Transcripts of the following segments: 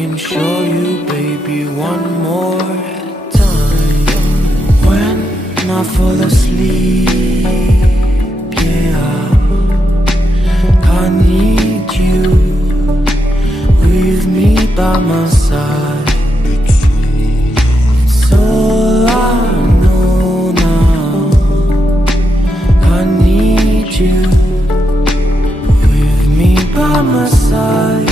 can show you, baby, one more time. When I fall asleep, yeah, I need you with me by my side. It's all I know now. I need you with me by my side.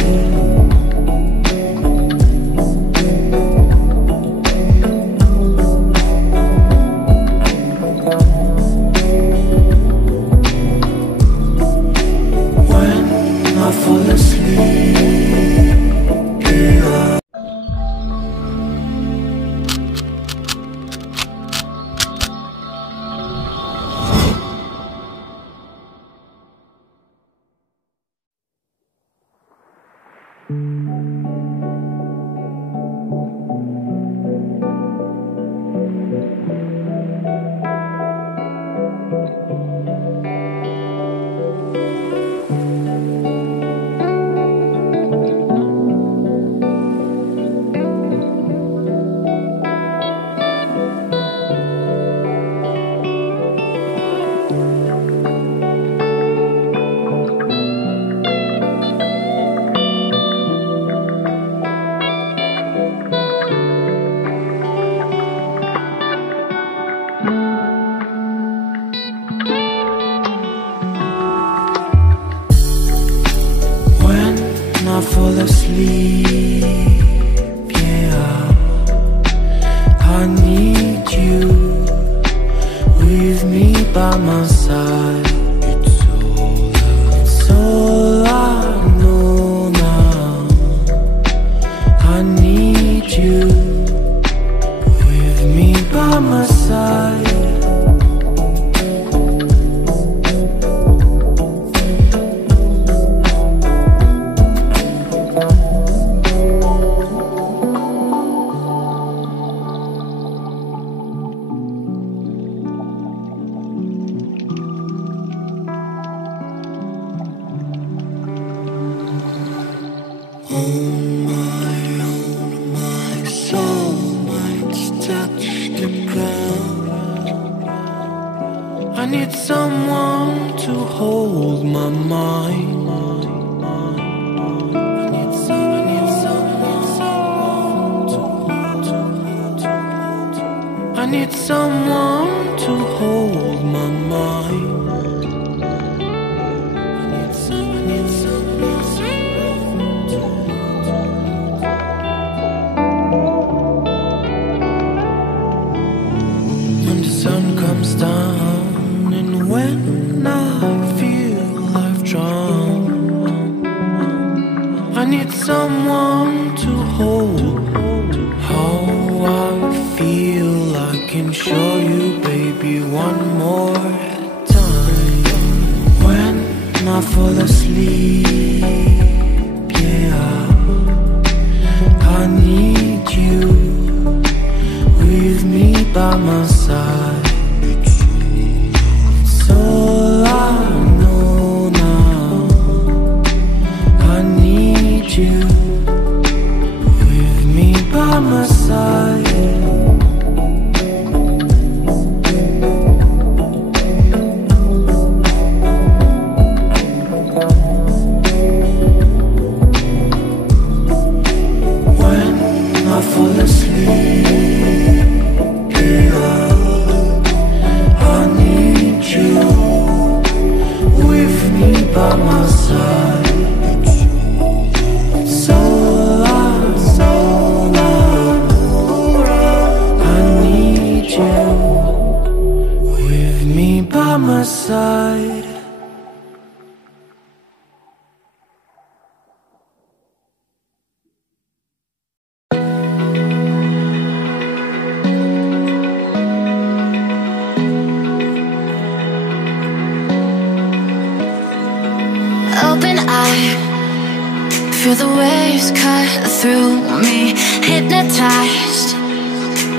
Feel the waves cut through me, hypnotized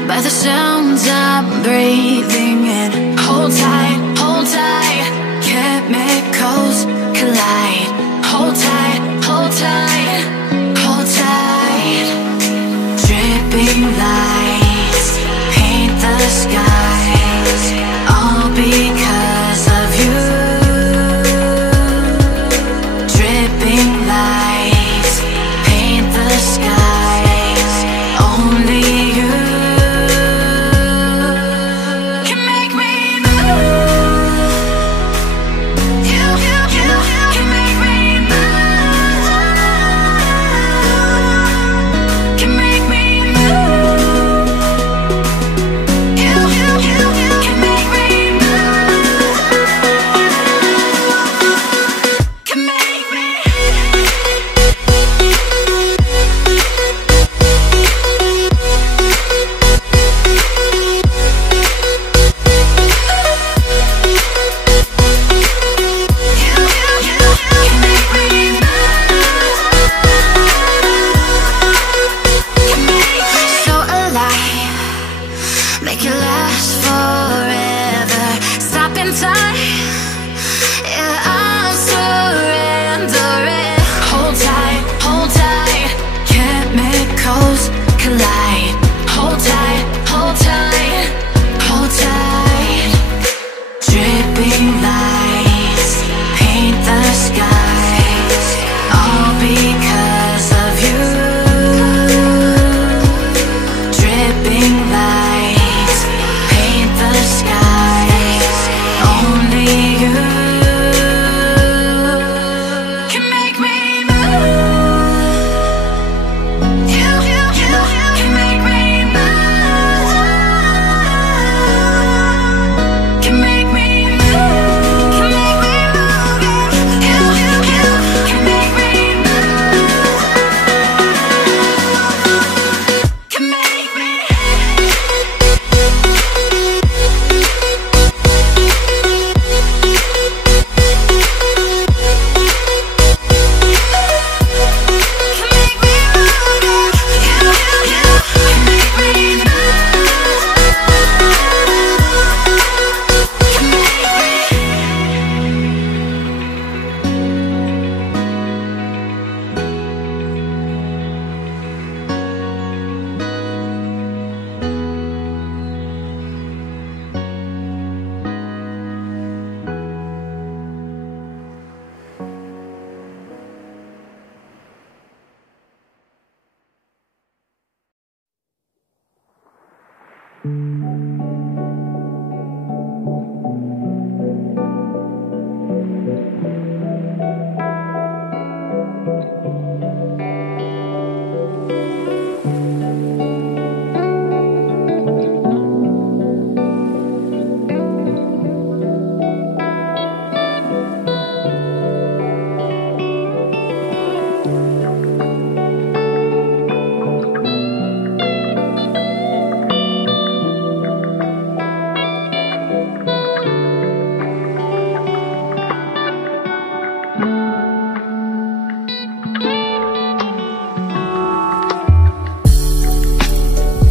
by the sounds I'm breathing in. Hold tight, chemicals collide. Hold tight, hold tight, hold tight. skies, all because of you. Dripping lights paint the skies, only you can make me move. You can make me move. Can make me move. You can make me move. Can make me. So alive, make it last forever. Stop in time, yeah, I'm surrendering. Hold tight, chemicals collide. Hold tight, hold tight, hold tight. Dripping lights paint the skies, all because of you. Dripping lights paint the skies, only you can make me move. You can make me move. Can make me move. Can make me move. You can make me move. Can make me.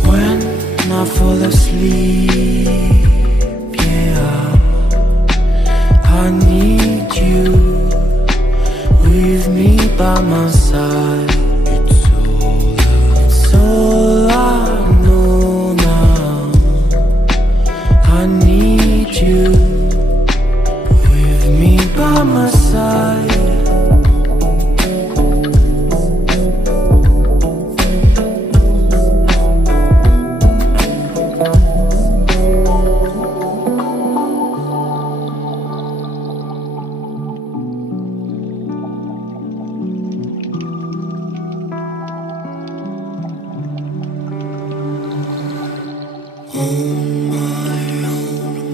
When I fall asleep, yeah, I need you with me by my side. It's all I know now. I need you with me by my side.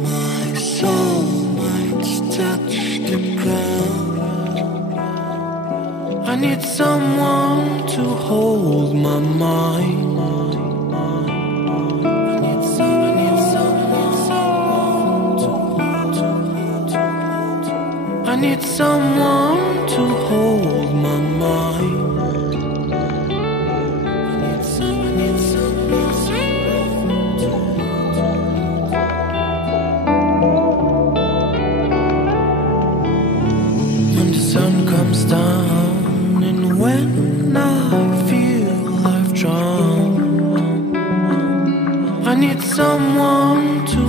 My soul might touch the ground. I need someone to hold my mind. I need someone to hold. I need someone to hold my mind. When the sun comes down and when I feel I've drowned, I need someone someone to